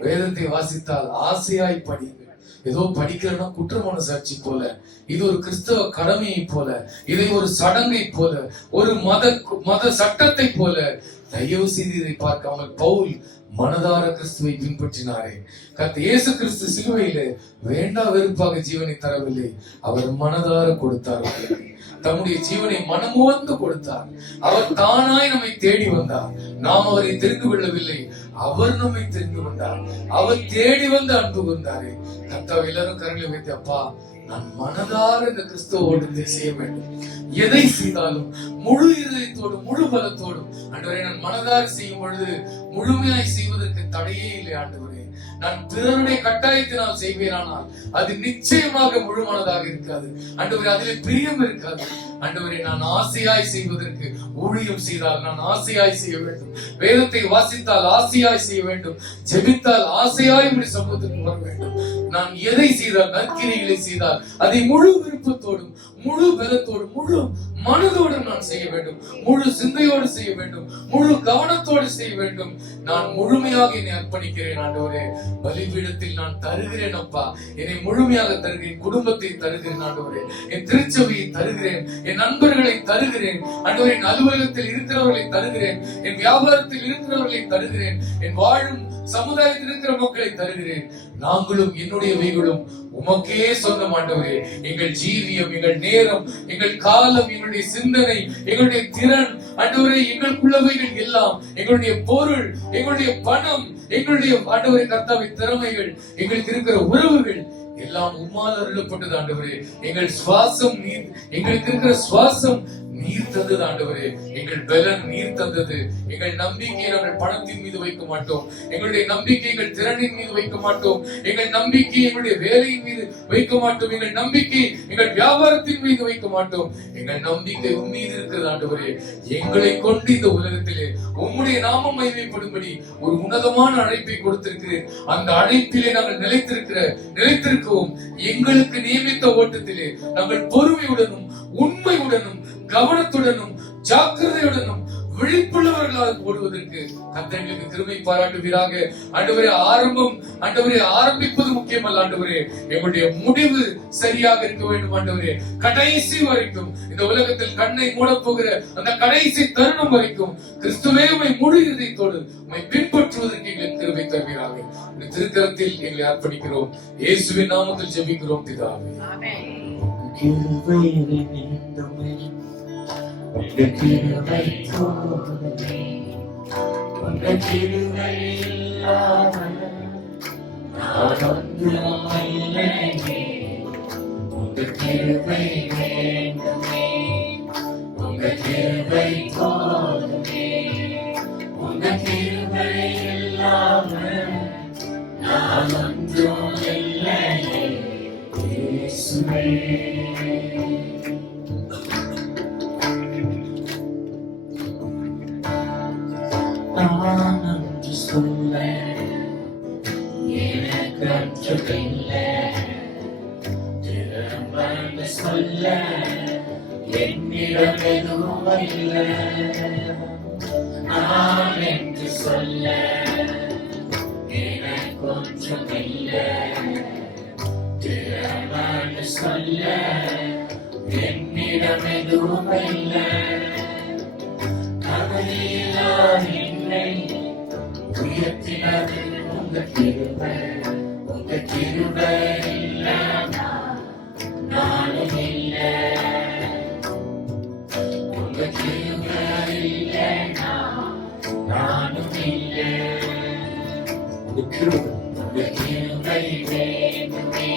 வேதத்தை வாசித்தால் ஆசையாய் படிங்க. ஏதோ படிக்கிறன்னா குற்றமான சாட்சி போல, இது ஒரு கிறிஸ்தவ கடமையை போல, இதை ஒரு சடங்கை போல, ஒரு மத சட்டத்தை போல தயவு செய்து இதை பார்க்காமல் பவுல் மனதார கிறிஸ்துவை பின்பற்றினாரே. கர்த்தர் இயேசு கிறிஸ்து சிலுவையிலே வேண்டா வெறுப்பாக ஜீவனை தரவில்லை, அவர் மனதார கொடுத்தார். தம்முடைய ஜீவனை மனமுவந்து கொடுத்தார். அவர் தானாய் நம்மை தேடி வந்தார். நாம் அவரை தெரிந்து கொள்ளவில்லை, அவர் நம்மை தெரிந்து கொண்டார். அவர் தேடி வந்து அன்பு கொண்டாரே. கர்த்தாவே, எல்லாரும் கரங்களை வைத்து, அப்பா, நான் மனதார இந்த கிறிஸ்துவ ஓட்டத்தை செய்ய வேண்டும். எதை செய்தாலும் முழு இதயத்தோடும் முழு பலத்தோடும் ஆண்டவரே, நான் மனதார செய்யும் பொழுது முழுமையாய் செய்வதற்கு தடையே இல்லை. ஆண்டவரே, நான் பிறருடைய கட்டாயத்தினால் செய்வேனானால் அது நிச்சயமாக முழு மனதாக இருக்காது. ஆண்டவரே, அதிலே பிரியம் இருக்காது. ஆண்டவரே, நான் ஆசையாய் செய்வதற்கு ஊழியம் செய்தால் நான் ஆசையாய் செய்ய வேண்டும். வேதத்தை வாசித்தால் ஆசையாய் செய்ய வேண்டும். ஜெபித்தால் ஆசையாய் இப்படி சமூகத்துக்கு வர வேண்டும். நான் எதை செய்தால், நற்கிரிகளை செய்தால் அதை முழு விருப்பத்தோடும் முழு பலத்தோடு முழு மனதோடு நான் செய்ய வேண்டும், முழு சிந்தையோடு செய்ய வேண்டும், முழு கவனத்தோடு செய்ய வேண்டும். நான் முழுமையாக என்னை அர்ப்பணிக்கிறேன் ஆண்டவரே. பலிபீடத்தில் நான் தருகிறேன் அப்பா, என்னை முழுமையாக தருகிறேன். குடும்பத்தை தருகிறேன் ஆண்டவரே, என் திருச்சபையை தருகிறேன், என் நண்பர்களை தருகிறேன் ஆண்டவரே, என் அலுவலகத்தில் இருக்கிறவர்களை தருகிறேன், என் வியாபாரத்தில் இருக்கிறவர்களை தருகிறேன், என் வாழும் சமுதாயத்தில் இருக்கிற மக்களை தருகிறேன். நாங்களும் என்னுடையவைகளும் உமக்கே சொந்தம் ஆண்டவரே. எங்கள் ஜீவியம், எங்கள் நேரம், எங்கள் காலம், எங்களுடைய சிந்தனை, எங்களுடைய திறன் ஆண்டவரே, எங்களுக்குள்ளவைகள் எல்லாம், எங்களுடைய பொருள், எங்களுடைய பணம், எங்களுடைய ஆண்டவரே கர்த்தாவை திறமைகள், எங்களுக்கு இருக்கிற உறவுகள் எல்லாம் உம்மால் அருளப்பட்டது ஆண்டவரே. எங்கள் சுவாசம் நீர், எங்களுக்கு இருக்கிற சுவாசம் நீர் தந்தது ஆண்டவரே. எங்கள் பலன் நீர் தந்தது. எங்கள் நம்பிக்கையை நாங்கள் பணத்தின் மீது வைக்க மாட்டோம், எங்களுடைய நம்பிக்கை எங்கள் திறனின் மீது வைக்க மாட்டோம், எங்கள் நம்பிக்கை எங்களுடைய வேலையின் மீது வைக்க மாட்டோம், எங்கள் நம்பிக்கை எங்கள் வியாபாரத்தின் மீது வைக்க மாட்டோம். எங்கள் நம்பிக்கை உன் மீது இருக்கிறது ஆண்டவரே. எங்களை கொண்டு இந்த உலகத்திலே உம்முடைய நாமம் மகிமைப்படும்படி ஒரு உன்னதமான அழைப்பை கொடுத்திருக்கிறேன். அந்த அழைப்பிலே நாங்கள் நிலைத்திருக்கவும் எங்களுக்கு நியமித்த ஓட்டத்திலே நாங்கள் பொறுமையுடனும் உண்மையுடனும் கவனத்துடனும் ஜாக்கிரதையுடனும் விழிப்புள்ளவர்களாக போடுவதற்கு கர்த்தருக்கு கிருபை பாராட்டுவீராக. ஆண்டவரே, ஆரம்பிப்பது முக்கியமல்ல ஆண்டவரே, எங்களுடைய முடிவு சரியாக இருக்க வேண்டும் ஆண்டவரே. கடைசி வரைக்கும் இந்த உலகத்தில் கண்ணை மூடப் போகிற அந்த கடைசி தருணம் வரைக்கும் கிறிஸ்துவே உம்மை முழு இதயத்தோடு உம்மை பின்பற்றுவதற்கு எங்களுக்கு கிருபை தருவீராக. இந்த திருக்கரத்தில் எங்களை அர்ப்பணிக்கிறோம். இயேசுவின் நாமத்தில் ஜெபிக்கிறோம் பிதாவே. ஆமென். கிருபை வேண்டுமே, உங்கள் கிருபை போதுமே, உங்கள் கிருபை இல்லாமல் நான் ஒன்றும் இல்லையே. உங்கள் கிருபை வேண்டுமே, உங்கள் கிருபை போதுமே, உங்கள் கிருபை இல்லாமல் நான் ஒன்றும் இல்லையே. இயேசுவே, நான் நன்றி சொல்ல எனக்கு அன்றமில்லை, திரும்ப சொல்ல என்னிடம் எதுவும் இல்லை. நான் என்று சொல்ல எனக்கு ஒன்றுமில்லை, திரும்ப சொல்ல என்னிடம் எதுவும் இல்லை. உயர்த்தினது உங்கள் கிருபை, உங்கள் கிருபை இல்லாமல் நானும் இல்லை. உங்கள் கிருபை இல்லைனா நானும் இல்லை. உங்கள் கிருபை வேண்டுமே,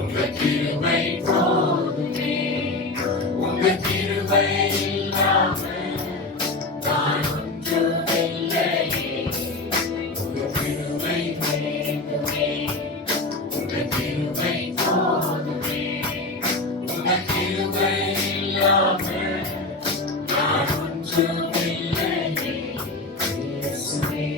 உங்கள் கிருபை போதுமே, உங்கள் கிருபை இல்லாமல் நான் ஒன்றும் இல்லையே. உங்கள் கிருபை வேண்டுமே, உங்கள் கிருபை போதுமே, உங்கள் கிருபை இல்லாமல் நான் ஒன்றும் இல்லையே. இயேசுவே,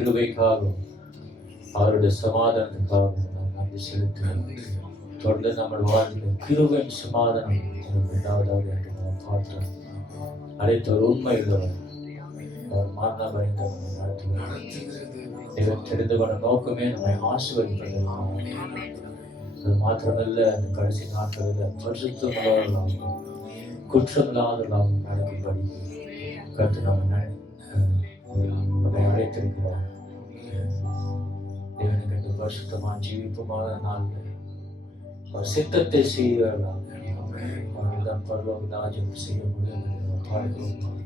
கிருபைக்காகவும் அவருடைய சமாதானத்துக்காகவும் நாம் நன்றி செலுத்துகிறோம். தொடர்ந்து நம்ம வாழ்க்கையில் கிருபையின் சமாதானம் இரண்டாவதாக என்று நாம் பார்த்தோம். அனைத்து ஒரு உண்மை உள்ளவர், அவர் மரணம் அறிந்தவர் நடத்துகிறார். இவர் தெரிந்து கொண்ட நோக்கமே நம்மை ஆசீர்வதிப்பது. அது மாத்திரமல்ல, அந்த கடைசி நாட்களில் பரிசுத்தமுள்ளவர்களாகவும் குற்றமில்லாதவர்களாகவும் நடக்கும்படி கருத்து நம்மை அழைத்திருக்கிறார். தேவனுக்கு இந்த பரிசுத்தமான ஜீவிப்புமான நாளில் அவர் சித்தத்தை செய்கிறார்கள். அவர்தான் பரலோக ராஜ்யம் செய்ய முடியும் என்று பாடுகிறோம்.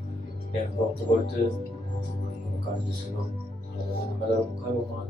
எனக்கு ஒப்பு கொடுத்து கடந்து செல்வோம். நம்ம எல்லாரும் முக்கியமான